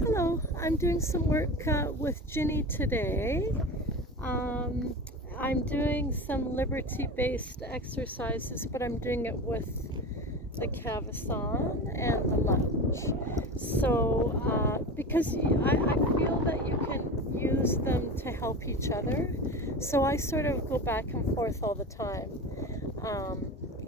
Hello, I'm doing some work with Ginny today. Um, I'm doing some liberty-based exercises, but I'm doing it with the cavesson and the lunge. So, because I feel that you can use them to help each other, so I sort of go back and forth all the time.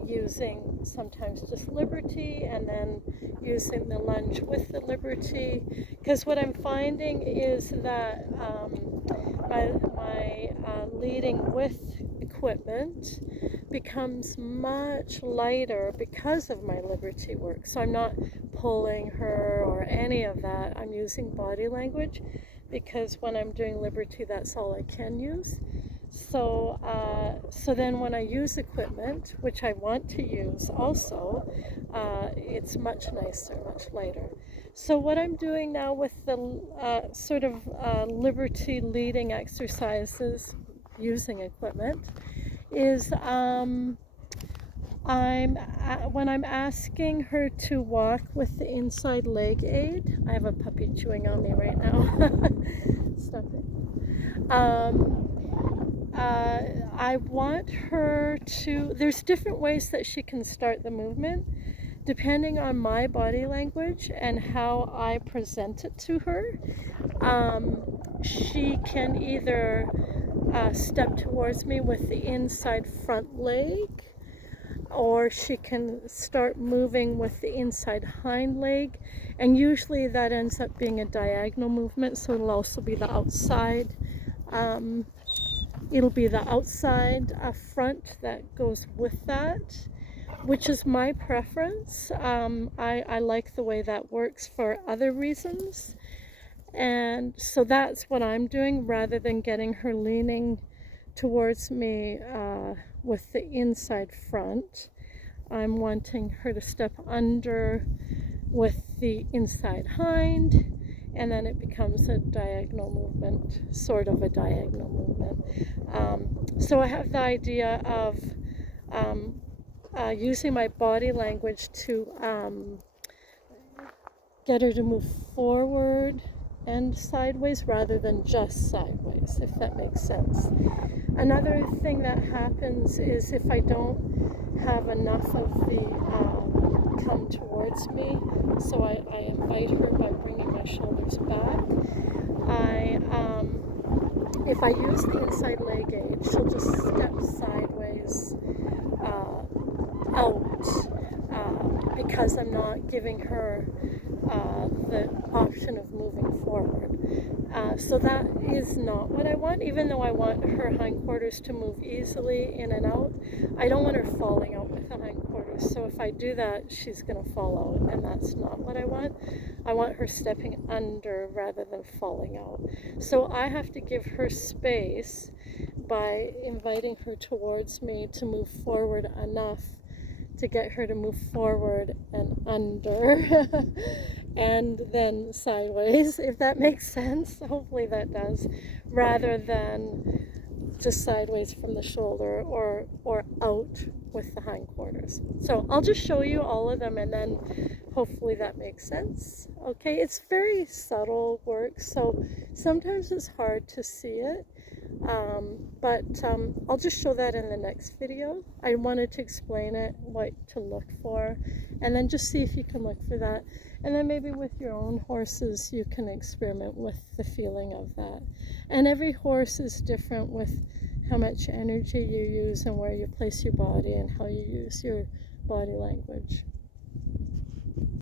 Using sometimes just liberty and then using the lunge with the liberty, because what I'm finding is that my leading with equipment becomes much lighter because of my liberty work. So I'm not pulling her or any of that. I'm using body language because when I'm doing liberty, that's all I can use. So then when I use equipment, which I want to use also, it's much nicer, much lighter. So what I'm doing now with the sort of liberty leading exercises using equipment is when I'm asking her to walk with the inside leg aid. I have a puppy chewing on me right now. Stop it. I want her to, there's different ways that she can start the movement depending on my body language and how I present it to her. She can either step towards me with the inside front leg, or she can start moving with the inside hind leg, and usually that ends up being a diagonal movement, so it'll also be the outside front that goes with that, which is my preference. I like the way that works for other reasons, and so that's what I'm doing rather than getting her leaning towards me with the inside front. I'm wanting her to step under with the inside hind, and then it becomes a diagonal movement, sort of a diagonal movement. So I have the idea of using my body language to get her to move forward and sideways rather than just sideways, if that makes sense. Another thing that happens is if I don't have enough of the come towards me, so I invite her by bringing my shoulders back. If I use the inside leg aid, she'll just step sideways out because I'm not giving her the option of moving forward. So that is not what I want. Even though I want her hindquarters to move easily in and out, I don't want her falling out with the hindquarters. So if I do that, she's going to fall out, and that's not what I want. I want her stepping under rather than falling out. So I have to give her space by inviting her towards me to move forward enough to get her to move forward and under and then sideways, if that makes sense. Hopefully that does, rather than just sideways from the shoulder or out with the hindquarters. So I'll just show you all of them and then hopefully that makes sense. Okay, it's very subtle work, so sometimes it's hard to see it. But I'll just show that in the next video. I wanted to explain it, what to look for, and then just see if you can look for that. And then maybe with your own horses, you can experiment with the feeling of that. And every horse is different with how much energy you use and where you place your body and how you use your body language.